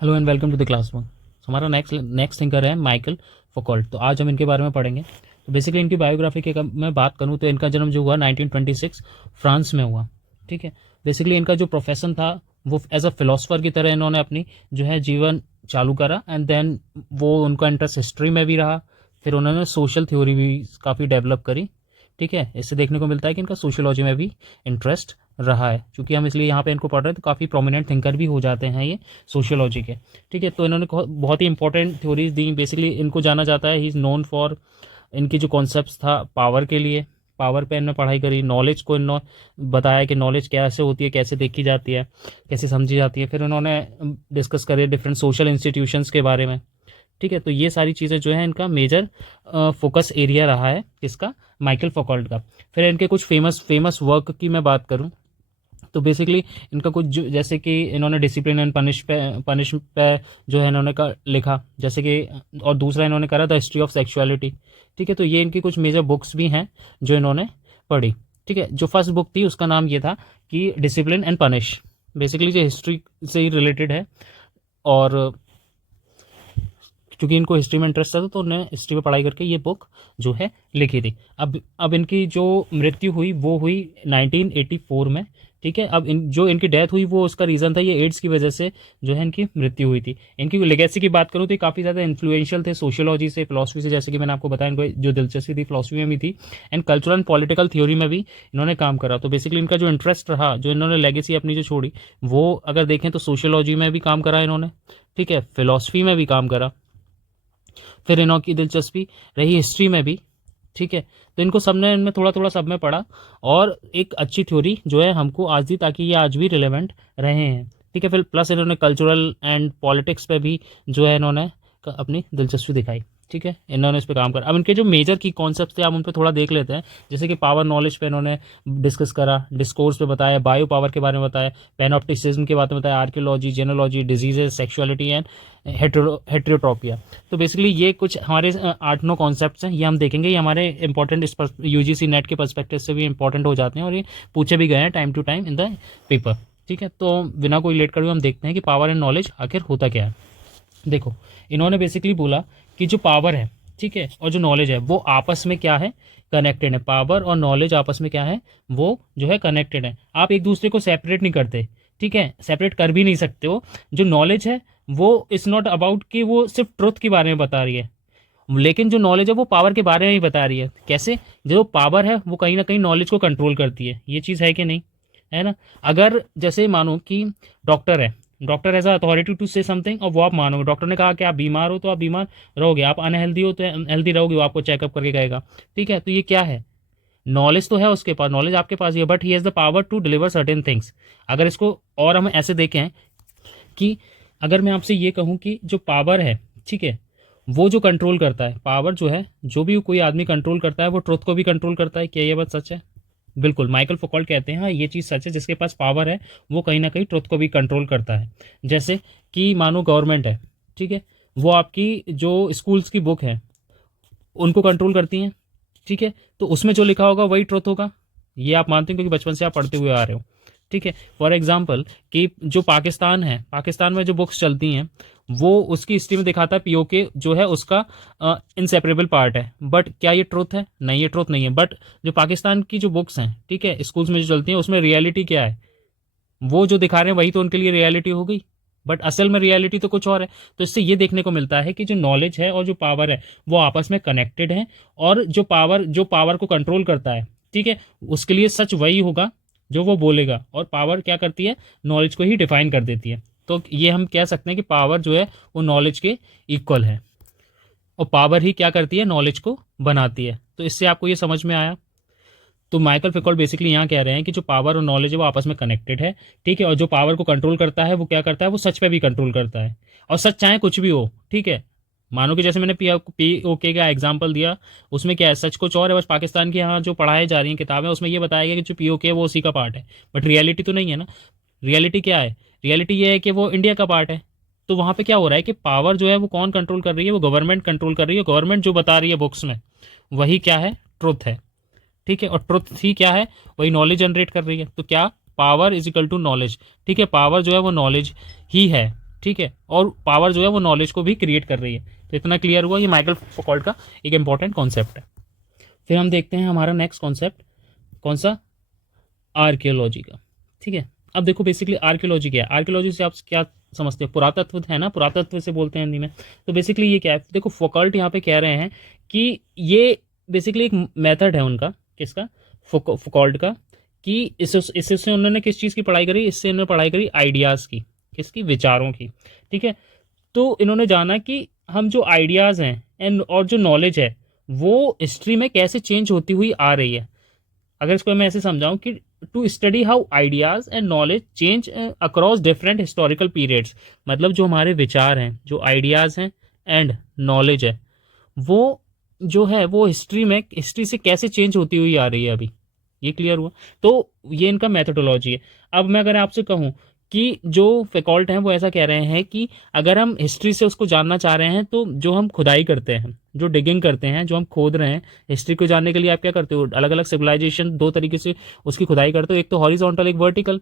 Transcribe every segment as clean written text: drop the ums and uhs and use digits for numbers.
Hello and welcome to the class one. हमारा next thinker है Michael Foucault. तो आज हम इनके बारे में पढ़ेंगे। तो बेसिकली इनकी बायोग्राफी की मैं बात करूँ तो इनका जन्म जो हुआ 1926 फ्रांस में हुआ। ठीक है। बेसिकली इनका जो प्रोफेशन था वो एज अ फिलोसफर की तरह इन्होंने अपनी जो है जीवन चालू करा। एंड देन वो उनका इंटरेस्ट हिस्ट्री में भी रहा। फिर उन्होंने सोशल थ्योरी भी काफ़ी डेवलप करी। ठीक है। इससे देखने को मिलता है कि इनका सोशियोलॉजी में भी इंटरेस्ट रहा है। क्योंकि हम इसलिए यहाँ पे इनको पढ़ रहे हैं तो काफ़ी प्रोमिनेंट थिंकर भी हो जाते हैं ये सोशियोलॉजी के। ठीक है। तो इन्होंने बहुत ही इंपॉर्टेंट थ्योरीज दी। बेसिकली इनको जाना जाता है, ही इज़ नोन फॉर इनकी जो कॉन्सेप्ट था पावर के लिए। पावर पे इन्होंने पढ़ाई करी, नॉलेज को इन्होंने बताया कि नॉलेज कैसे होती है, कैसे देखी जाती है, कैसे समझी जाती है। फिर उन्होंने डिस्कस करे डिफरेंट सोशल इंस्टीट्यूशंस के बारे में। ठीक है। तो ये सारी चीज़ें जो है इनका मेजर फोकस एरिया रहा है, किसका, माइकल फौकॉल्ट का। फिर इनके कुछ फेमस वर्क की मैं बात करूं तो बेसिकली इनका कुछ जैसे कि इन्होंने डिसिप्लिन एंड पनिश पे जो है इन्होंने का लिखा, जैसे कि, और दूसरा इन्होंने करा था हिस्ट्री ऑफ सेक्सुअलिटी। ठीक है। तो ये इनकी कुछ मेजर बुक्स भी हैं जो इन्होंने पढ़ी। ठीक है। जो फर्स्ट बुक थी उसका नाम ये था कि डिसिप्लिन एंड पनिश। बेसिकली जो हिस्ट्री से ही रिलेटेड है, और क्योंकि इनको हिस्ट्री में इंटरेस्ट था तो उन्होंने हिस्ट्री में पढ़ाई करके ये बुक जो है लिखी थी। अब इनकी जो मृत्यु हुई वो हुई 1984 में। ठीक है। अब जो इनकी डेथ हुई वो उसका रीज़न था ये एड्स की वजह से जो है इनकी मृत्यु हुई थी। इनकी लेगेसी की बात करूँ तो काफ़ी ज़्यादा इन्फ्लुएंशियल थे सोशियोलॉजी से, फिलोसफी से, जैसे कि मैंने आपको बताया इनको जो दिलचस्पी थी फिलोसफी में भी थी, and cultural and political theory में भी इन्होंने काम करा। तो बेसिकली इनका जो इंटरेस्ट रहा, जो इन्होंने लेगेसी अपनी जो छोड़ी, वो अगर देखें तो सोशियोलॉजी में भी काम करा इन्होंने। ठीक है। फिलोसफी में भी काम करा। फिर इनकी दिलचस्पी रही हिस्ट्री में भी। ठीक है। तो इनको सबने इनमें थोड़ा थोड़ा सब में पढ़ा, और एक अच्छी थ्योरी जो है हमको आज दी, ताकि ये आज भी रिलेवेंट रहे हैं। ठीक है। फिर प्लस इन्होंने कल्चरल एंड पॉलिटिक्स पे भी जो है इन्होंने अपनी दिलचस्पी दिखाई। ठीक है। इन्होंने इस पे काम करा। अब इनके जो मेजर की कॉन्सेप्ट थे आप उन पे थोड़ा देख लेते हैं। जैसे कि पावर नॉलेज पे इन्होंने डिस्कस करा, डिस्कोर्स पे बताया, बायो पावर के बारे में बताया, पैनोप्टिसिज्म के बारे में बताया, आर्कियोलॉजी, जेनोलॉजी, डिजीजेज, सेक्सुअलिटी एंड हेट्रोट्रोपिया। तो बेसिकली ये कुछ हमारे 8-9 कॉन्सेप्ट्स हैं, ये हम देखेंगे। ये हमारे इंपॉर्टेंट इस यूजीसी नेट के पर्सपेक्टिव से भी इंपॉर्टेंट हो जाते हैं, और ये पूछे भी गए हैं time to time in the paper. ठीक है। तो बिना कोई लेट कर हम देखते हैं कि पावर एंड नॉलेज आखिर होता क्या है। देखो, इन्होंने बेसिकली बोला कि जो पावर है, ठीक है, और जो नॉलेज है वो आपस में क्या है, कनेक्टेड है। पावर और नॉलेज आपस में क्या है, वो जो है कनेक्टेड है। आप एक दूसरे को सेपरेट नहीं करते। ठीक है। सेपरेट कर भी नहीं सकते हो। जो नॉलेज है वो इट्स नॉट अबाउट कि वो सिर्फ ट्रुथ के बारे में बता रही है, लेकिन जो नॉलेज है वो पावर के बारे में ही बता रही है। कैसे? जो पावर है वो कहीं ना कहीं नॉलेज को कंट्रोल करती है। ये चीज़ है कि नहीं, है ना। अगर जैसे मानो कि डॉक्टर है, doctor as authority to say something, और वो आप मानोगे, डॉक्टर ने कहा कि आप बीमार हो तो आप बीमार रहोगे, आप अनहेल्दी हो तो अनहेल्दी रहोगे, वो आपको चेकअप करके कहेगा। ठीक है। तो ये क्या है, नॉलेज तो है उसके पास, नॉलेज आपके पास ही है, but he has the power to deliver certain things. अगर इसको और हम ऐसे देखें कि अगर मैं आपसे ये कहूँ कि जो पावर है, ठीक है, वो जो कंट्रोल करता है, पावर जो है, जो भी कोई आदमी कंट्रोल करता है वो ट्रुथ को भी कंट्रोल करता है। क्या ये बात सच है? बिल्कुल। माइकल फौकॉल्ट कहते हैं हाँ ये चीज़ सच है, जिसके पास पावर है वो कहीं ना कहीं ट्रुथ को भी कंट्रोल करता है। जैसे कि मानो गवर्नमेंट है, ठीक है, वो आपकी जो स्कूल्स की बुक है उनको कंट्रोल करती हैं। ठीक है। तो उसमें जो लिखा होगा वही ट्रुथ होगा, ये आप मानते हैं क्योंकि बचपन से आप पढ़ते हुए आ रहे हो। ठीक है। फॉर एग्जाम्पल कि जो पाकिस्तान है, पाकिस्तान में जो बुक्स चलती हैं वो उसकी हिस्ट्री में दिखाता है पीओके जो है उसका इनसेपरेबल पार्ट है। बट क्या ये ट्रुथ है? नहीं, ये ट्रुथ नहीं है। बट जो पाकिस्तान की जो बुक्स हैं, ठीक है, स्कूल्स में जो चलती हैं, उसमें रियलिटी क्या है, वो जो दिखा रहे हैं वही तो उनके लिए रियलिटी हो गई, बट असल में रियलिटी तो कुछ और है। तो इससे ये देखने को मिलता है कि जो नॉलेज है और जो पावर है वो आपस में कनेक्टेड है, और जो पावर को कंट्रोल करता है, ठीक है, उसके लिए सच वही होगा जो वो बोलेगा, और पावर क्या करती है, नॉलेज को ही डिफाइन कर देती है। तो ये हम कह सकते हैं कि पावर जो है वो नॉलेज के इक्वल है, और पावर ही क्या करती है, नॉलेज को बनाती है। तो इससे आपको ये समझ में आया। तो माइकल फिकॉल्ट बेसिकली यहाँ कह रहे हैं कि जो पावर और नॉलेज है वो आपस में कनेक्टेड है। ठीक है। और जो पावर को कंट्रोल करता है वो क्या करता है, वो सच पे भी कंट्रोल करता है, और सच चाहे कुछ भी हो। ठीक है। मानो कि जैसे मैंने पीओके का एग्जांपल दिया, उसमें क्या है, सच कुछ और है, बस पाकिस्तान की यहाँ जो पढ़ाई जा रही है किताबें उसमें ये बताया गया कि जो पीओके है वो उसी का पार्ट है, बट रियलिटी तो नहीं है ना। रियलिटी क्या है, रियलिटी ये है कि वो इंडिया का पार्ट है। तो वहाँ पे क्या हो रहा है कि पावर जो है वो कौन कंट्रोल कर रही है, वो गवर्नमेंट कंट्रोल कर रही है। गवर्नमेंट जो बता रही है बुक्स में वही क्या है, ट्रुथ है। ठीक है। और ट्रुथ ही क्या है, वही नॉलेज जनरेट कर रही है। तो क्या, power is equal to knowledge. ठीक है। पावर जो है वो नॉलेज ही है। ठीक है, और पावर जो है वो नॉलेज को भी क्रिएट कर रही है। तो इतना क्लियर हुआ, ये माइकल फौकॉल्ट का एक इंपॉर्टेंट कॉन्सेप्ट है। फिर हम देखते हैं हमारा नेक्स्ट कॉन्सेप्ट कौन सा, आर्कियोलॉजी का। ठीक है, अब देखो बेसिकली आर्कियोलॉजी क्या है, आर्कियोलॉजी से आप क्या समझते हो, पुरातत्व है ना, पुरातत्व से बोलते हैं हिंदी में। तो बेसिकली ये क्या है, देखो फौकॉल्ट यहाँ पे कह रहे हैं कि ये बेसिकली एक मेथड है उनका, किसका, फौकॉल्ट का, कि इससे उन्होंने किस चीज़ की पढ़ाई करी, इससे उन्होंने पढ़ाई करी आइडियाज़ की, किसकी, विचारों की। ठीक है, तो इन्होंने जाना कि हम जो आइडियाज़ हैं एंड और जो नॉलेज है वो हिस्ट्री में कैसे चेंज होती हुई आ रही है। अगर इसको मैं ऐसे समझाऊं कि to study how ideas and knowledge change across different historical periods, मतलब जो हमारे विचार हैं, जो आइडियाज हैं एंड नॉलेज है, वो जो है वो हिस्ट्री से कैसे चेंज होती हुई आ रही है अभी। ये क्लियर हुआ। तो ये इनका मेथोडोलॉजी है। अब मैं अगर आपसे कहूं कि जो फैकल्ट हैं वो ऐसा कह रहे हैं कि अगर हम हिस्ट्री से उसको जानना चाह रहे हैं तो जो हम खुदाई करते हैं, जो डिगिंग करते हैं, जो हम खोद रहे हैं हिस्ट्री को जानने के लिए, आप क्या करते हो, अलग अलग सिविलाइजेशन दो तरीके से उसकी खुदाई करते हो, एक तो हॉरिजॉन्टल, एक वर्टिकल।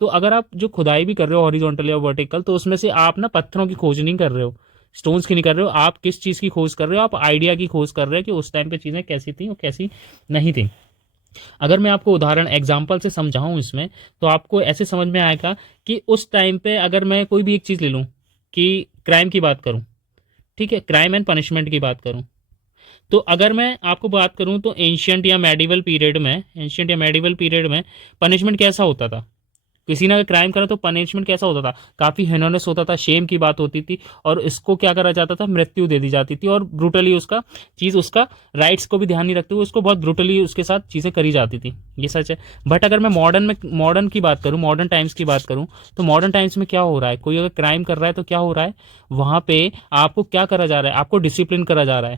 तो अगर आप जो खुदाई भी कर रहे हो हॉरिजॉन्टल या वर्टिकल, तो उसमें से आप ना पत्थरों की खोज नहीं कर रहे हो, स्टोन्स की नहीं कर रहे हो, आप किस चीज़ की खोज कर रहे हो, आप आइडिया की खोज कर रहे हो कि उस टाइम पे चीज़ें कैसी थी और कैसी नहीं थी। अगर मैं आपको उदाहरण एग्जाम्पल से समझाऊं इसमें, तो आपको ऐसे समझ में आएगा कि उस टाइम पे अगर मैं कोई भी एक चीज़ ले लूं कि क्राइम की बात करूं, ठीक है, क्राइम एंड पनिशमेंट की बात करूं, तो अगर मैं आपको बात करूं तो एंशियंट या मेडिवल पीरियड में पनिशमेंट कैसा होता था, किसी ने अगर क्राइम करा तो पनिशमेंट कैसा होता था, काफ़ी हिनोनस होता था, शेम की बात होती थी, और इसको क्या करा जाता था, मृत्यु दे दी जाती थी, और ब्रूटली उसका राइट्स को भी ध्यान नहीं रखते हुए उसको बहुत ब्रूटली उसके साथ चीज़ें करी जाती थी। ये सच है। बट अगर मैं मॉडर्न की बात करूँ, मॉडर्न टाइम्स की बात करूँ, तो मॉडर्न टाइम्स में क्या हो रहा है, कोई अगर क्राइम कर रहा है तो क्या हो रहा है, वहाँ पे आपको क्या करा जा रहा है, आपको डिसिप्लिन करा जा रहा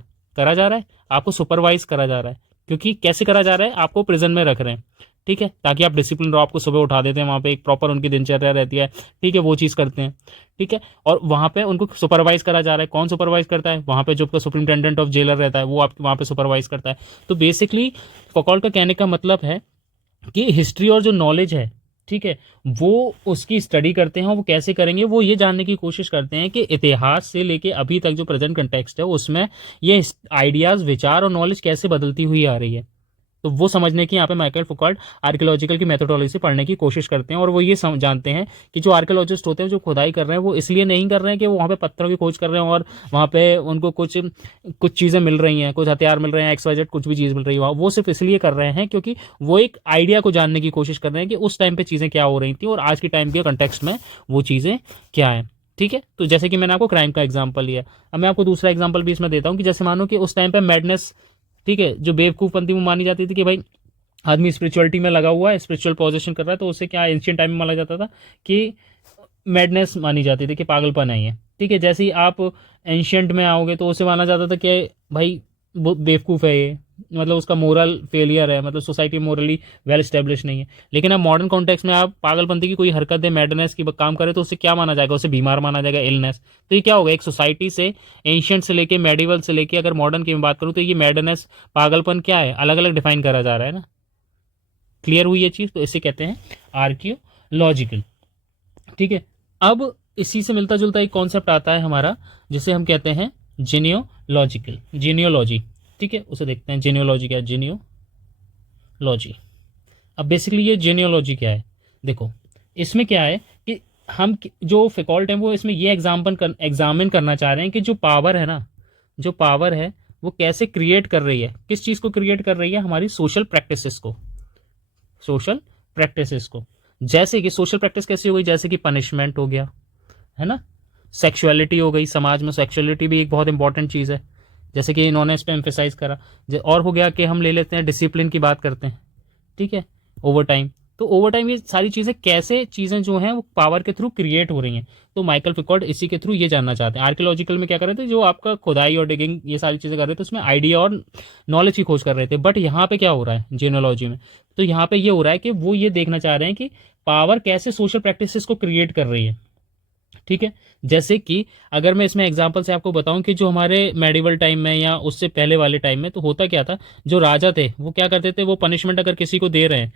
है, आपको सुपरवाइज करा जा रहा है। क्योंकि कैसे करा जा रहा है, आपको प्रिजन में रख रहे हैं, ठीक है, ताकि आप डिसिप्लिन रहो, आपको सुबह उठा देते हैं, वहाँ पे एक प्रॉपर उनकी दिनचर्या रहती है, ठीक है, वो चीज़ करते हैं, ठीक है, और वहाँ पे उनको सुपरवाइज करा जा रहा है। कौन सुपरवाइज करता है, वहाँ पे जो आपका सुपरिटेंडेंट ऑफ जेलर रहता है वो आपके वहाँ पे सुपरवाइज करता है। तो बेसिकली फौकॉल्ट का कहने का मतलब है कि हिस्ट्री और जो नॉलेज है, ठीक है, वो उसकी स्टडी करते हैं, और वो कैसे करेंगे, वो ये जानने की कोशिश करते हैं कि इतिहास से लेके अभी तक जो प्रेजेंट कंटेक्स्ट है उसमें ये आइडियाज़, विचार और नॉलेज कैसे बदलती हुई आ रही है। तो वो समझने की यहाँ पे माइकल फौकॉल्ट आर्कियोलॉजिकल की मेथोडोलॉजी से पढ़ने की कोशिश करते हैं, और वो ये जानते हैं कि जो आर्कियोलॉजिस्ट होते हैं जो खुदाई कर रहे हैं वो इसलिए नहीं कर रहे हैं कि वो वहाँ पे पत्थरों की खोज कर रहे हैं और वहाँ पे उनको कुछ चीज़ें मिल रही हैं, कुछ हथियार मिल रहे हैं, XYZ कुछ भी चीज़ मिल रही है, वो सिर्फ इसलिए कर रहे हैं क्योंकि वो एक आइडिया को जानने की कोशिश कर रहे हैं कि उस टाइम पर चीज़ें क्या हो रही थी और आज के टाइम के कंटेक्स्ट में वो चीज़ें क्या हैं। ठीक है, तो जैसे कि मैंने आपको क्राइम का एग्जांपल लिया, अब मैं आपको दूसरा एग्जांपल भी इसमें देता हूँ कि जैसे मानो कि उस टाइम पे मैडनेस, ठीक है, जो बेवकूफ़पंथी में मानी जाती थी कि भाई आदमी स्पिरिचुअलिटी में लगा हुआ है, स्पिरिचुअल पोजीशन कर रहा है, तो उससे क्या एंशियंट टाइम में माना जाता था कि मैडनेस मानी जाती थी, कि पागलपन है ये। ठीक है, जैसे ही आप एंशियंट में आओगे तो उसे माना जाता था कि भाई बेवकूफ़ है ये, मतलब उसका मोरल फेलियर है, मतलब सोसाइटी मोरली वेल स्टेब्लिश नहीं है। लेकिन अब मॉडर्न कॉन्टेक्स्ट में आप पागलपंथी की कोई हरकत है, मैडनेस की काम करे, तो उससे क्या माना जाएगा, उसे बीमार माना जाएगा, इलनेस। तो ये क्या होगा, एक सोसाइटी से एंशियंट से लेके मेडिवल से लेके अगर मॉडर्न की मैं बात करूँ तो ये मैडनेस, पागलपन क्या है, अलग अलग डिफाइन करा जा रहा है ना। क्लियर हुई ये चीज़, तो इसे कहते हैं आर्कियोलॉजिकल। ठीक है, अब इसी से मिलता जुलता एक कॉन्सेप्ट आता है हमारा जिसे हम कहते हैं जीनियोलॉजी। ठीक है, उसे देखते हैं जीनियोलॉजी क्या है, जीनियोलॉजी। अब बेसिकली ये जीनियोलॉजी क्या है, देखो इसमें क्या है कि हम जो फैकल्ट हैं वो इसमें ये एग्जामिन करना चाह रहे हैं कि जो पावर है ना, जो पावर है वो कैसे क्रिएट कर रही है, किस चीज़ को क्रिएट कर रही है, हमारी सोशल प्रैक्टिसेस को। जैसे कि सोशल प्रैक्टिस कैसी हो गई, जैसे कि पनिशमेंट हो गया, है ना, सेक्सुअलिटी हो गई, समाज में सेक्सुअलिटी भी एक बहुत इंपॉर्टेंट चीज़ है, जैसे कि इन्होंने इस पर एम्फेसाइज करा। और हो गया कि हम ले लेते हैं डिसिप्लिन की बात करते हैं, ठीक है, ओवर टाइम। तो ओवर टाइम ये सारी चीज़ें कैसे चीज़ें जो हैं वो पावर के थ्रू क्रिएट हो रही हैं, तो माइकल फौकॉल्ट इसी के थ्रू ये जानना चाहते हैं। आर्कियोलॉजिकल में क्या कर रहे थे, जो आपका खुदाई और डिगिंग ये सारी चीज़ें कर रहे थे, उसमें आइडिया और नॉलेज की खोज कर रहे थे। बट यहाँ पे क्या हो रहा है जीनोलॉजी में, तो यहाँ पे ये हो रहा है कि वो ये देखना चाह रहे हैं कि पावर कैसे सोशल प्रैक्टिसेस को क्रिएट कर रही है। ठीक है, जैसे कि अगर मैं इसमें एग्जांपल से आपको बताऊं कि जो हमारे मेडिवल टाइम में या उससे पहले वाले टाइम में तो होता क्या था, जो राजा थे वो क्या करते थे, वो पनिशमेंट अगर किसी को दे रहे हैं,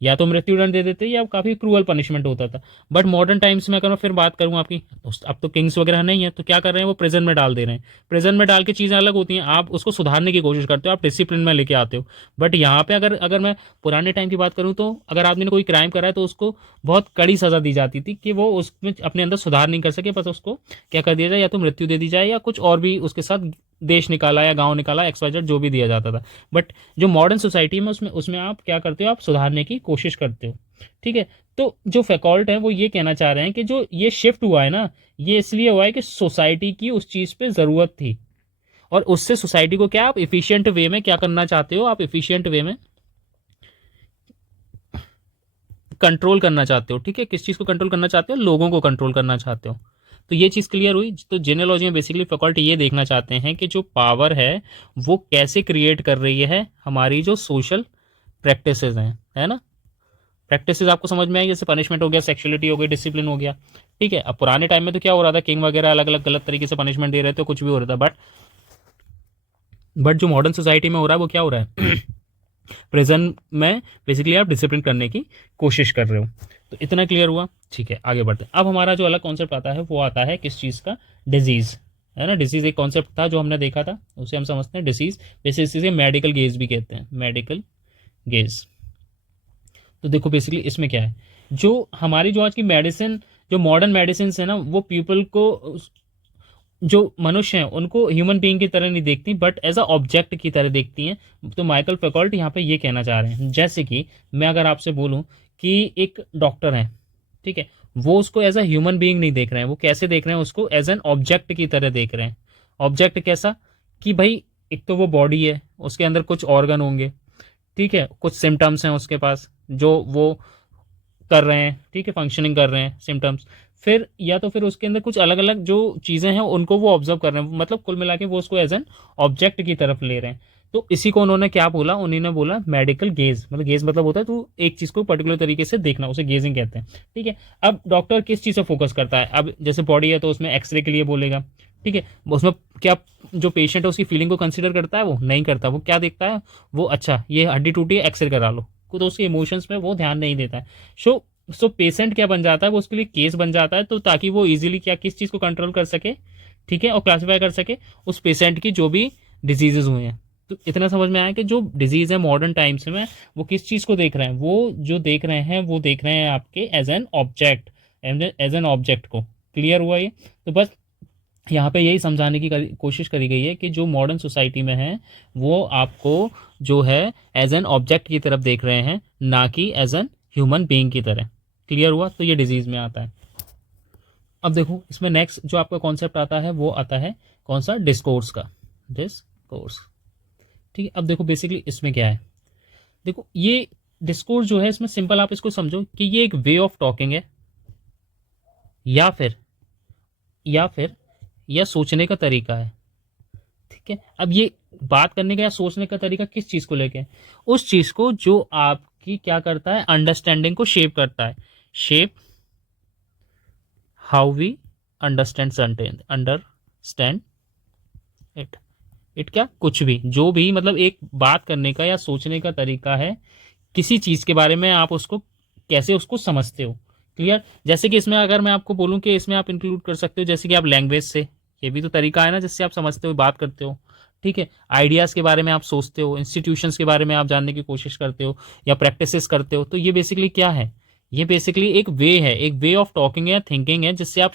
या तो मृत्युदंड दे देते या काफ़ी क्रूअल पनिशमेंट होता था। बट मॉडर्न टाइम्स में अगर मैं फिर बात करूँ आपकी, अब तो किंग्स वगैरह नहीं है, तो क्या कर रहे हैं वो प्रिजन में डाल दे रहे हैं। प्रिजन में डाल के चीज़ें अलग होती हैं, आप उसको सुधारने की कोशिश करते हो, आप डिसिप्लिन में लेके आते हो। बट यहाँ पे अगर अगर मैं पुराने टाइम की बात करूँ तो अगर आदमी ने कोई क्राइम करा है तो उसको बहुत कड़ी सज़ा दी जाती थी कि वो उसमें अपने अंदर सुधार नहीं कर सके, बस उसको क्या कर दिया जाए, या तो मृत्यु दे दी जाए या कुछ और भी उसके साथ देश निकाला या गांव निकाला, XYZ जो भी दिया जाता था। बट जो मॉडर्न सोसाइटी में उसमें उसमें आप क्या करते हो, आप सुधारने की कोशिश करते हो। ठीक है, तो जो फैकल्ट है वो ये कहना चाह रहे हैं कि जो ये शिफ्ट हुआ है ना, ये इसलिए हुआ है कि सोसाइटी की उस चीज़ पे ज़रूरत थी, और उससे सोसाइटी को क्या आप इफिशियंट वे में क्या करना चाहते हो, आप इफिशियंट वे में कंट्रोल करना चाहते हो। ठीक है, किस चीज़ को कंट्रोल करना चाहते हो, लोगों को कंट्रोल करना चाहते हो। तो ये चीज़ क्लियर हुई। तो जेनेलॉजी में बेसिकली फैकल्टी ये देखना चाहते हैं कि जो पावर है वो कैसे क्रिएट कर रही है हमारी जो सोशल प्रैक्टिसेस हैं, है ना। प्रैक्टिसेस आपको समझ में आई, जैसे पनिशमेंट हो गया, सेक्सुअलिटी हो गई, डिसिप्लिन हो गया। ठीक है, अब पुराने टाइम में तो क्या हो रहा था, किंग वगैरह अलग अलग गलत तरीके से पनिशमेंट दे रहे थे, कुछ भी हो रहा था। बट जो मॉडर्न सोसाइटी में हो रहा है वो क्या हो रहा है प्रेजेंट में बेसिकली आप डिसिप्लिन करने की कोशिश कर रहे हो। तो इतना क्लियर हुआ। ठीक है, आगे बढ़ते हैं। अब हमारा जो अलग कॉन्सेप्ट आता है वो आता है किस चीज़ का, डिजीज़, है ना। डिजीज़ एक कॉन्सेप्ट था जो हमने देखा था, उसे हम समझते हैं डिसीज़। बेसिकली मेडिकल गेज भी कहते हैं, मेडिकल गेज। तो देखो बेसिकली इसमें क्या है, जो हमारी जो आज की मेडिसिन, जो मॉडर्न मेडिसिन है ना, वो पीपल को, जो मनुष्य हैं उनको ह्यूमन बीइंग की तरह नहीं देखती, बट एज अ ऑब्जेक्ट की तरह देखती हैं। तो माइकल फैकल्ट यहाँ पे ये कहना चाह रहे हैं, जैसे कि मैं अगर आपसे बोलूँ कि एक डॉक्टर है, ठीक है, वो उसको एज अ ह्यूमन बीइंग नहीं देख रहे हैं, वो कैसे देख रहे हैं, उसको एज एन ऑब्जेक्ट की तरह देख रहे हैं। ऑब्जेक्ट कैसा, कि भाई एक तो वो बॉडी है, उसके अंदर कुछ ऑर्गन होंगे, ठीक है, कुछ सिम्टम्स हैं उसके पास जो वो कर रहे हैं, ठीक है, फंक्शनिंग कर रहे हैं सिम्टम्स। फिर या तो फिर उसके अंदर कुछ अलग अलग जो चीज़ें हैं उनको वो ऑब्जर्व कर रहे हैं, मतलब कुल मिला के वो उसको एज एन ऑब्जेक्ट की तरफ ले रहे हैं। तो इसी को उन्होंने क्या बोला, उन्होंने बोला मेडिकल गेज। मतलब गेज मतलब होता है तो एक चीज़ को पर्टिकुलर तरीके से देखना, उसे गेजिंग कहते हैं। ठीक है, अब डॉक्टर किस चीज़ से फोकस करता है, अब जैसे बॉडी है तो उसमें एक्सरे के लिए बोलेगा, ठीक है, उसमें क्या जो पेशेंट है उसकी फीलिंग को कंसिडर करता है, वो नहीं करता। वो क्या देखता है, वो अच्छा ये हड्डी टूटी है, एक्सरे करा लो, तो उसके इमोशंस में वो ध्यान नहीं देता है। सो पेशेंट क्या बन जाता है, वो उसके लिए केस बन जाता है, तो ताकि वो इजीली क्या किस चीज़ को कंट्रोल कर सके, ठीक है, और क्लासीफाई कर सके उस पेशेंट की जो भी डिजीजेज हुए हैं। तो इतना समझ में आया कि जो डिजीज़ है मॉडर्न टाइम्स में, वो किस चीज़ को देख रहे हैं, वो जो देख रहे हैं वो देख रहे हैं आपके as an object, as an object को। क्लियर हुआ ये। तो बस यहाँ पे यही समझाने की कोशिश करी गई है कि जो मॉडर्न सोसाइटी में है वो आपको जो है एज एन ऑब्जेक्ट की तरफ देख रहे हैं, ना कि एज एन ह्यूमन बीइंग की तरह। क्लियर हुआ। तो ये डिजीज़ में आता है। अब देखो इसमें नेक्स्ट जो आपका कॉन्सेप्ट आता है वो आता है कौन सा, डिस्कोर्स का। डिस्कोर्स, ठीक है। अब देखो बेसिकली इसमें क्या है, देखो ये डिस्कोर्स जो है इसमें सिंपल आप इसको समझो कि ये एक वे ऑफ टॉकिंग है, या फिर या फिर या सोचने का तरीका है। ठीक है, अब ये बात करने का या सोचने का तरीका किस चीज़ को लेके है, उस चीज़ को जो आपकी क्या करता है, अंडरस्टैंडिंग को शेप करता है। Shape how we understand certain, understand it. It क्या, कुछ भी, जो भी, मतलब एक बात करने का या सोचने का तरीका है किसी चीज़ के बारे में, आप उसको कैसे उसको समझते हो। क्लियर। जैसे कि इसमें अगर मैं आपको बोलूँ कि इसमें आप इंक्लूड कर सकते हो जैसे कि आप लैंग्वेज से, ये भी तो तरीका है ना जिससे आप समझते हो, बात करते हो। ठीक है, आइडियाज़ के बारे में आप सोचते हो, इंस्टीट्यूशंस के बारे में आप जानने की कोशिश करते हो या प्रैक्टिसेस करते हो। तो ये बेसिकली क्या है, ये बेसिकली एक वे है, एक वे ऑफ टॉकिंग है, थिंकिंग है, जिससे आप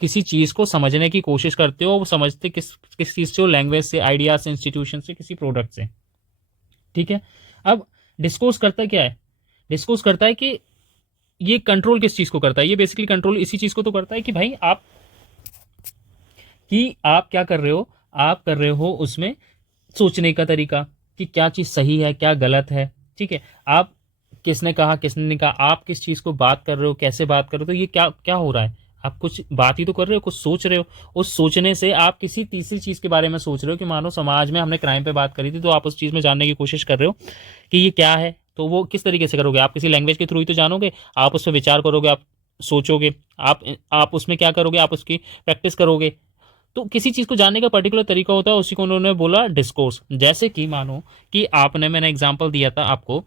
किसी चीज़ को समझने की कोशिश करते हो। वो समझते किस किस चीज़ से हो, लैंग्वेज से, आइडियाज से, इंस्टीट्यूशन से, किसी प्रोडक्ट से। ठीक है, अब डिस्कोर्स करता क्या है, डिस्कोर्स करता है कि ये कंट्रोल किस चीज़ को करता है, ये बेसिकली कंट्रोल इसी चीज़ को तो करता है कि भाई आप क्या कर रहे हो, आप कर रहे हो उसमें सोचने का तरीका कि क्या चीज़ सही है क्या गलत है। ठीक है, आप किसने कहा किसने नहीं कहा, आप किस चीज़ को बात कर रहे हो, कैसे बात कर रहे हो, तो ये क्या क्या हो रहा है, आप कुछ बात ही तो कर रहे हो, कुछ सोच रहे हो। उस सोचने से आप किसी तीसरी चीज़ के बारे में सोच रहे हो कि मानो समाज में हमने क्राइम पे बात करी थी, तो आप उस चीज़ में जानने की कोशिश कर रहे हो कि ये क्या है। तो वो किस तरीके से करोगे, आप किसी लैंग्वेज के थ्रू ही तो जानोगे, आप उस पर विचार करोगे, आप सोचोगे, आप उसमें क्या करोगे, आप उसकी प्रैक्टिस करोगे। तो किसी चीज़ को जानने का पर्टिकुलर तरीका होता है, उसी को उन्होंने बोला डिस्कोर्स। जैसे कि मानो कि आपने, मैंने एग्जांपल दिया था आपको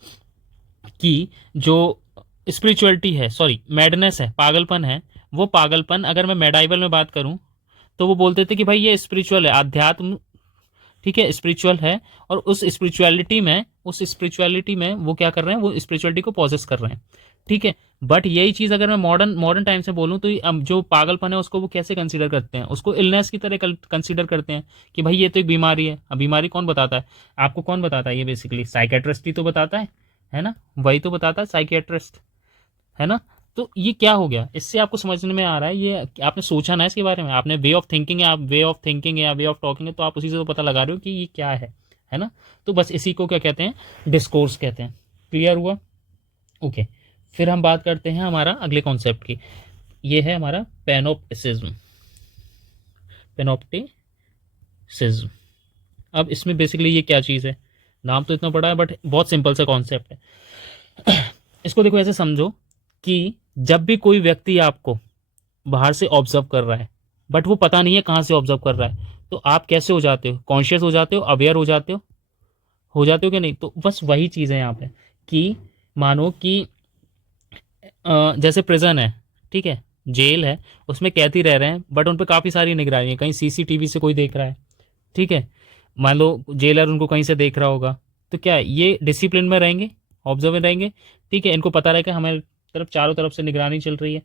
कि जो स्पिरिचुअलिटी है, सॉरी मैडनेस है, पागलपन है, वो पागलपन अगर मैं मेडाइवल में बात करूं तो वो बोलते थे कि भाई ये स्पिरिचुअल है, अध्यात्म, ठीक है, स्पिरिचुअल है। और उस स्पिरिचुअलिटी में वो क्या कर रहे हैं, वो स्पिरिचुअलिटी को पॉसेस कर रहे हैं, ठीक है। बट यही चीज़ अगर मैं मॉडर्न मॉडर्न टाइम से बोलूँ तो अब जो पागलपन है उसको वो कैसे कंसीडर करते हैं, उसको इलनेस की तरह कंसीडर करते हैं कि भाई ये तो एक बीमारी है। अब बीमारी कौन बताता है आपको, कौन बताता है, ये बेसिकली साइकेट्रिस्ट ही तो बताता है ना, वही तो बताता है साइकेट्रिस्ट, है ना। तो ये क्या हो गया, इससे आपको समझने में आ रहा है, ये आपने सोचा ना इसके बारे में, आपने वे ऑफ थिंकिंग है, आप वे ऑफ थिंकिंग है या वे ऑफ टॉकिंग है, तो आप उसी से तो पता लगा रहे हो कि ये क्या है ना। तो बस इसी को क्या कहते हैं, डिस्कोर्स कहते हैं। क्लियर हुआ? ओके। फिर हम बात करते हैं हमारा अगले कॉन्सेप्ट की, ये है हमारा पैनोप्टिसिज्म। पैनोप्टिसिज्म, अब इसमें बेसिकली ये क्या चीज़ है, नाम तो इतना बड़ा है बट बहुत सिंपल सा कॉन्सेप्ट है। इसको देखो ऐसे समझो कि जब भी कोई व्यक्ति आपको बाहर से ऑब्जर्व कर रहा है बट वो पता नहीं है कहाँ से ऑब्जर्व कर रहा है, तो आप कैसे हो जाते हो, कॉन्शियस हो जाते हो, अवेयर हो जाते हो कि नहीं। तो बस वही चीज़ है यहाँ पे कि मानो कि जैसे प्रिजन है, ठीक है, जेल है, उसमें कैदी रह रहे हैं बट उन पर काफ़ी सारी निगरानी है, कहीं सीसीटीवी से कोई देख रहा है, ठीक है, मान लो जेलर उनको कहीं से देख रहा होगा, तो क्या है, ये डिसिप्लिन में रहेंगे, ऑब्जर्व में रहेंगे, ठीक है, इनको पता रहेगा हमारे तरफ चारों तरफ से निगरानी चल रही है,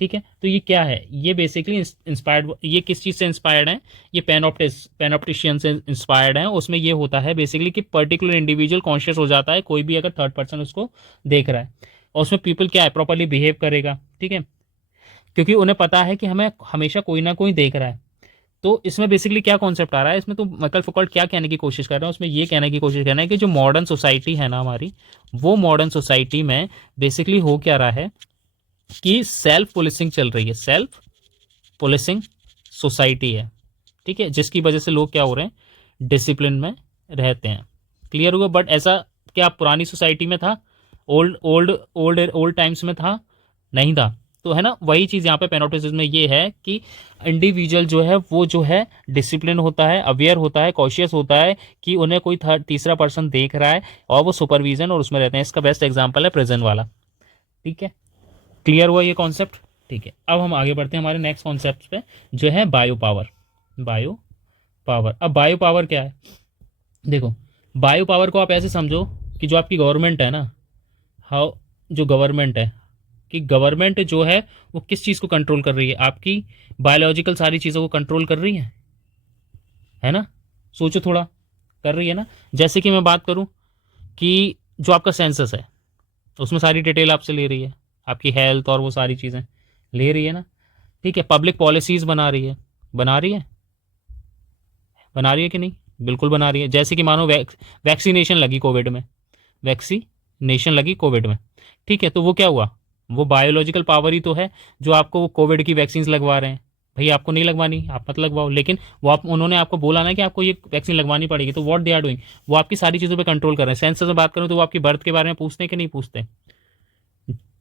ठीक है। तो ये क्या है, ये बेसिकली इंस्पायर्ड, ये किस चीज़ से इंस्पायर्ड है, ये पैनॉप्टिशियन से इंस्पायर्ड है। उसमें ये होता है बेसिकली कि पर्टिकुलर इंडिविजुअल कॉन्शियस हो जाता है कोई भी अगर थर्ड पर्सन उसको देख रहा है, और उसमें पीपल क्या है, प्रॉपरली बिहेव करेगा, ठीक है, क्योंकि उन्हें पता है कि हमें हमेशा कोई ना कोई देख रहा है। तो इसमें बेसिकली क्या कॉन्सेप्ट आ रहा है, इसमें तो माइकल फुकॉल्ट क्या कहने की कोशिश कर रहे हैं, उसमें ये कहने की कोशिश कर रहे हैं कि जो मॉडर्न सोसाइटी है ना हमारी, वो मॉडर्न सोसाइटी में बेसिकली हो क्या रहा है कि सेल्फ पुलिसिंग चल रही है, सेल्फ पुलिसिंग सोसाइटी है, ठीक है, जिसकी वजह से लोग क्या हो रहे हैं, डिसिप्लिन में रहते हैं। क्लियर हुआ? बट ऐसा क्या पुरानी सोसाइटी में था, old old old old times में था, नहीं था। तो है ना, वही चीज़ यहाँ पे पैनोप्टिसिज्म में ये है कि इंडिविजुअल जो है वो जो है डिसिप्लिन होता है, अवेयर होता है, कॉशियस होता है कि उन्हें कोई तीसरा पर्सन देख रहा है, और वो सुपरविजन और उसमें रहते हैं। इसका बेस्ट एग्जाम्पल है प्रिजन वाला, ठीक है। क्लियर हुआ ये कॉन्सेप्ट? ठीक है, अब हम आगे बढ़ते हैं हमारे नेक्स्ट कॉन्सेप्ट पे, जो है बायो पावर। बायो पावर, अब बायो पावर क्या है, देखो बायो पावर को आप ऐसे समझो कि जो आपकी गवर्नमेंट है ना, हाउ, जो गवर्नमेंट है, कि गवर्नमेंट जो है वो किस चीज़ को कंट्रोल कर रही है, आपकी बायोलॉजिकल सारी चीज़ों को कंट्रोल कर रही है ना। सोचो थोड़ा, कर रही है ना। जैसे कि मैं बात करूं कि जो आपका सेंसस है उसमें सारी डिटेल आपसे ले रही है, आपकी हेल्थ और वो सारी चीज़ें ले रही है ना, ठीक है। पब्लिक पॉलिसीज़ बना रही है, बना रही है, बना रही है कि नहीं, बिल्कुल बना रही है। जैसे कि मानो वैक्सीनेशन लगी कोविड में, वैक्सीनेशन लगी कोविड में, ठीक है, तो वो क्या हुआ, वो बायोलॉजिकल पावर ही तो है जो आपको वो कोविड की वैक्सीन लगवा रहे हैं। भाई आपको नहीं लगवानी, आप मत लगवाओ, लेकिन वो उन्होंने आपको बोला ना कि आपको ये वैक्सीन लगवानी पड़ेगी, तो व्हाट दे आर डूइंग, वो आपकी सारी चीज़ों पे कंट्रोल कर रहे हैं। सेंसस में बात करूँ तो वो आपकी बर्थ के बारे में पूछते हैं कि नहीं पूछते।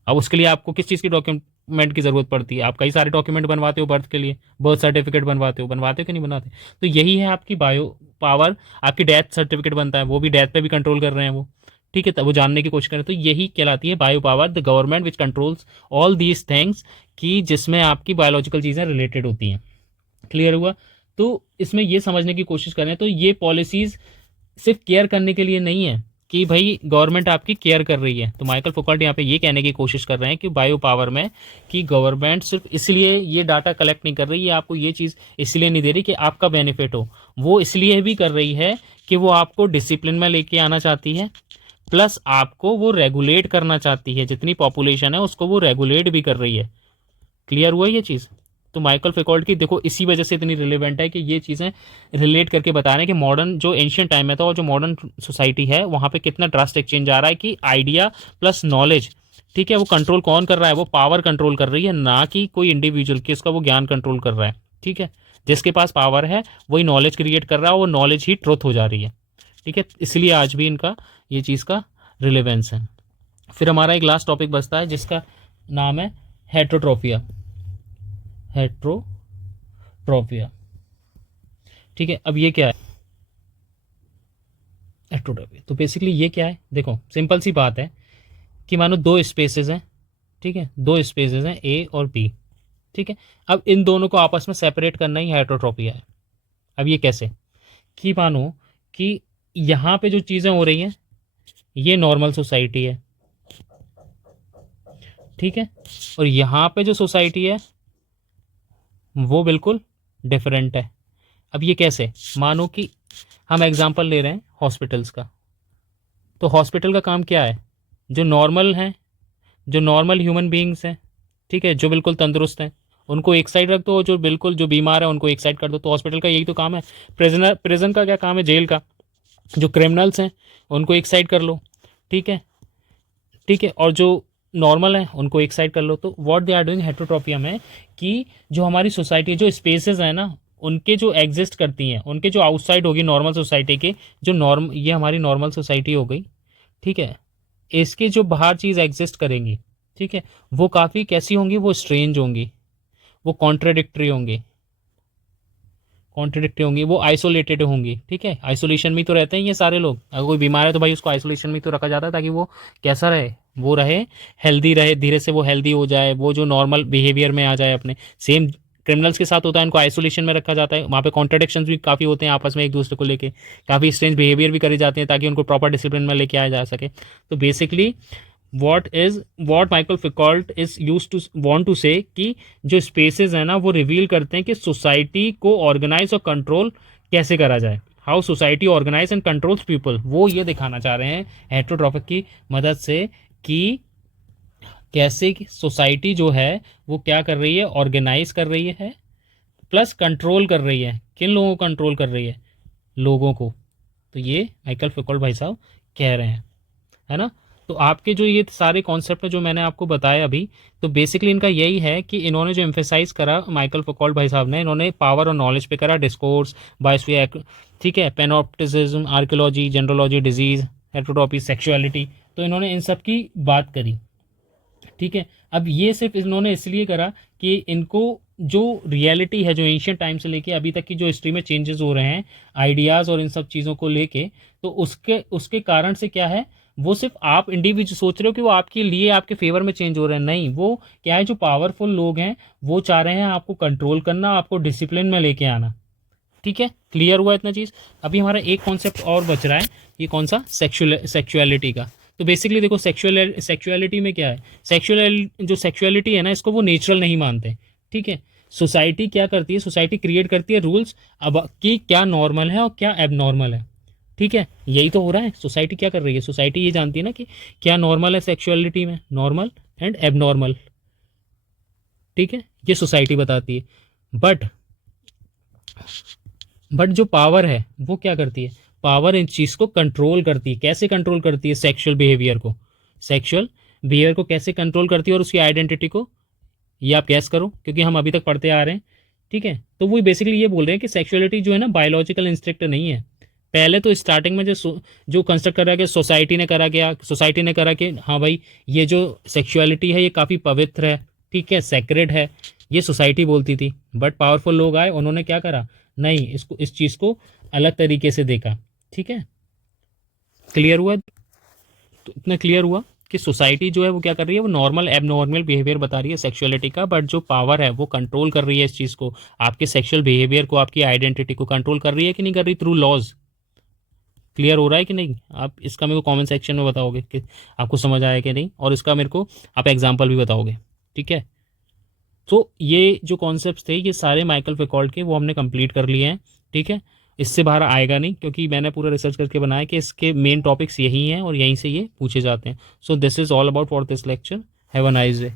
अब उसके लिए आपको किस चीज़ की डॉक्यूमेंट की ज़रूरत पड़ती है, आप कई सारे डॉक्यूमेंट बनवाते हो बर्थ के लिए, बर्थ सर्टिफिकेट बनवाते हो कि नहीं बनाते। तो यही है आपकी बायो पावर। आपकी डेथ सर्टिफिकेट बनता है, वो भी डेथ पे भी कंट्रोल कर रहे हैं वो, ठीक है, तब वो जानने की कोशिश करें। तो यही कहलाती है bio power, the government which controls all these things, कि जिसमें आपकी बायोलॉजिकल चीज़ें रिलेटेड होती हैं। क्लियर हुआ? तो इसमें ये समझने की कोशिश करें तो ये पॉलिसीज़ सिर्फ केयर करने के लिए नहीं है कि भाई गवर्नमेंट आपकी केयर कर रही है। तो माइकल फुकॉल्ट यहाँ पे ये कहने की कोशिश कर रहे हैं कि बायो पावर में कि गवर्नमेंट सिर्फ इसलिए ये डाटा कलेक्ट नहीं कर रही है, आपको ये चीज़ इसलिए नहीं दे रही कि आपका बेनिफिट हो, वो इसलिए भी कर रही है कि वो आपको डिसिप्लिन में लेके आना चाहती है, प्लस आपको वो रेगुलेट करना चाहती है, जितनी पॉपुलेशन है उसको वो रेगुलेट भी कर रही है। क्लियर हुआ ये चीज़? तो माइकल फैकल्ट की देखो इसी वजह से इतनी रिलेवेंट है कि ये चीज़ें रिलेट करके बता रहे हैं कि मॉडर्न जो एंशियंट टाइम में था और जो मॉडर्न सोसाइटी है वहाँ पे कितना ड्रास्टिक चेंज आ रहा है कि आइडिया प्लस नॉलेज, ठीक है, वो कंट्रोल कौन कर रहा है, वो पावर कंट्रोल कर रही है, ना कि कोई इंडिविजुअल कि उसका वो ज्ञान कंट्रोल कर रहा है, ठीक है। जिसके पास पावर है वही नॉलेज क्रिएट कर रहा है, वो नॉलेज ही ट्रुथ हो जा रही है, ठीक है। इसलिए आज भी इनका ये चीज़ का रिलेवेंस है। फिर हमारा एक लास्ट टॉपिक बचता है जिसका नाम है हेट्रोट्रोफिया। हेट्रोट्रोफिया, ठीक है। अब ये क्या है हेट्रोट्रोफिया? तो बेसिकली ये क्या है, देखो सिंपल सी बात है कि मानो दो स्पेसेस हैं, ठीक है, दो स्पेसेस हैं ए और बी, ठीक है। अब इन दोनों को आपस में सेपरेट करना ही हेटेरोट्रोपी है। अब ये कैसे, कि मानो कि यहाँ पे जो चीज़ें हो रही हैं ये नॉर्मल सोसाइटी है, ठीक है, और यहाँ पे जो सोसाइटी है वो बिल्कुल डिफरेंट है। अब ये कैसे, मानो कि हम एग्जांपल ले रहे हैं हॉस्पिटल्स का, तो हॉस्पिटल का काम क्या है, जो नॉर्मल हैं, जो नॉर्मल ह्यूमन बीइंग्स हैं, ठीक है, जो बिल्कुल तंदुरुस्त हैं, उनको एक साइड रख दो, जो बिल्कुल जो बीमार है उनको एक साइड कर दो। तो हॉस्पिटल का यही तो काम है। प्रिजन का क्या काम है, जेल का, जो क्रिमिनल्स हैं उनको एक साइड कर लो, ठीक है, ठीक है, और जो नॉर्मल है उनको एक साइड कर लो। तो व्हाट दे आर डूइंग हेटेरोट्रोपिया में, कि जो हमारी सोसाइटी, जो स्पेसेस है ना, उनके जो एग्जिस्ट करती हैं, उनके जो आउटसाइड होगी नॉर्मल सोसाइटी के, जो नॉर्म ये हमारी नॉर्मल सोसाइटी हो गई, ठीक है, इसके जो बाहर चीज़ एग्जिस्ट करेंगी, ठीक है, वो काफ़ी कैसी होंगी, वो स्ट्रेंज होंगी, वो कॉन्ट्रडिक्टरी होंगी, वो आइसोलेटेड होंगी, ठीक है। आइसोलेशन में तो रहते हैं ये सारे लोग। अगर कोई बीमार है तो भाई उसको आइसोलेशन में तो रखा जाता है ताकि वो कैसा रहे, वो रहे, हेल्दी रहे, धीरे से वो हेल्दी हो जाए, वो जो नॉर्मल बिहेवियर में आ जाए अपने। सेम क्रिमिनल्स के साथ होता है, इनको आइसोलेशन में रखा जाता है। वहाँ पे कॉन्ट्रडिक्शंस भी काफ़ी होते हैं आपस में एक दूसरे को लेके, काफ़ी स्ट्रेंज बिहेवियर भी करे जाते हैं ताकि उनको प्रॉपर डिसिप्लिन में लेके आया जा सके। तो basically what Michael Foucault is use to want to say, कि जो स्पेसेस है ना वो रिवील करते हैं कि सोसाइटी को ऑर्गेनाइज और कंट्रोल कैसे करा जाए, how society organize and controls people. वो ये दिखाना चाह रहे हैं हेटेरोट्रोपिक की मदद से कि कैसे सोसाइटी जो है वो क्या कर रही है, ऑर्गेनाइज कर रही है, प्लस कंट्रोल कर रही है। किन लोगों को कंट्रोल कर रही है, लोगों को। तो ये माइकल फिकॉल्ट भाई साहब कह रहे हैं, है ना। तो आपके जो ये सारे कॉन्सेप्ट है जो मैंने आपको बताया अभी, तो बेसिकली इनका यही है कि इन्होंने जो एम्फेसाइज करा माइकल फौकॉल्ट भाई साहब ने, इन्होंने पावर और नॉलेज पे करा, डिस्कोर्स, बायोस्फीयर, ठीक है, पैनोप्टिसिज्म, आर्कियोलॉजी, जनरलोजी, डिजीज, हेटेरोट्रोपी, सेक्सुअलिटी। तो इन्होंने इन सब की बात करी, ठीक है। अब ये सिर्फ इन्होंने इसलिए करा कि इनको जो रियलिटी है, जो एंशियंट टाइम से लेके अभी तक की जो हिस्ट्री में चेंजेस हो रहे हैं, आइडियाज़ और इन सब चीज़ों को लेके, तो उसके उसके कारण से क्या है, वो सिर्फ आप इंडिविजुअल सोच रहे हो कि वो आपके लिए आपके फेवर में चेंज हो रहे हैं, नहीं, वो क्या है, जो पावरफुल लोग हैं वो चाह रहे हैं आपको कंट्रोल करना, आपको डिसिप्लिन में लेके आना, ठीक है। क्लियर हुआ इतना चीज़। अभी हमारा एक कॉन्सेप्ट और बच रहा है, ये कौन सा, सेक्सुअलिटी का। तो बेसिकली देखो सेक्सुअलिटी में क्या है, जो सेक्सुअलिटी है ना, इसको वो नेचुरल नहीं मानते, ठीक है। सोसाइटी क्या करती है, सोसाइटी क्रिएट करती है रूल्स अब कि क्या नॉर्मल है और क्या एबनॉर्मल है, ठीक है। यही तो हो रहा है, सोसाइटी क्या कर रही है, सोसाइटी ये जानती है ना कि क्या नॉर्मल है सेक्सुअलिटी में, नॉर्मल एंड एबनॉर्मल, ठीक है, ये सोसाइटी बताती है। बट जो पावर है वो क्या करती है, पावर इन चीज़ को कंट्रोल करती है। कैसे कंट्रोल करती है, सेक्सुअल बिहेवियर को कैसे कंट्रोल करती है, और उसकी आइडेंटिटी को, ये आप गैस करो, क्योंकि हम अभी तक पढ़ते आ रहे हैं, ठीक है। तो वो बेसिकली ये बोल रहे हैं कि सेक्सुअलिटी जो है ना बायोलॉजिकल इंस्टिंक्ट नहीं है। पहले तो स्टार्टिंग में जो कंस्ट्रक्ट करा गया, सोसाइटी ने करा कि हाँ भाई ये जो सेक्सुअलिटी है ये काफ़ी पवित्र है, ठीक है, सेक्रेड है, ये सोसाइटी बोलती थी। बट पावरफुल लोग आए, उन्होंने क्या करा, नहीं, इसको, इस चीज़ को अलग तरीके से देखा, ठीक है। क्लियर हुआ, तो इतना क्लियर हुआ कि सोसाइटी जो है वो क्या कर रही है, वो नॉर्मल एबनॉर्मल बिहेवियर बता रही है सेक्सुअलिटी का, बट जो पावर है वो कंट्रोल कर रही है इस चीज़ को, आपके सेक्सुअल बिहेवियर को, आपकी आइडेंटिटी को कंट्रोल कर रही है कि नहीं कर रही, थ्रू लॉज। क्लियर हो रहा है कि नहीं, आप इसका मेरे को कमेंट सेक्शन में बताओगे कि आपको समझ आया कि नहीं, और इसका मेरे को आप एग्जाम्पल भी बताओगे, ठीक है। तो ये जो कॉन्सेप्ट थे ये सारे माइकल फिकॉल्ट के, वो हमने कंप्लीट कर लिए हैं, ठीक है। इससे बाहर आएगा नहीं, क्योंकि मैंने पूरा रिसर्च करके बनाया कि इसके मेन टॉपिक्स यही हैं और यहीं से ये पूछे जाते हैं। So this is all about for this lecture. Have a nice day.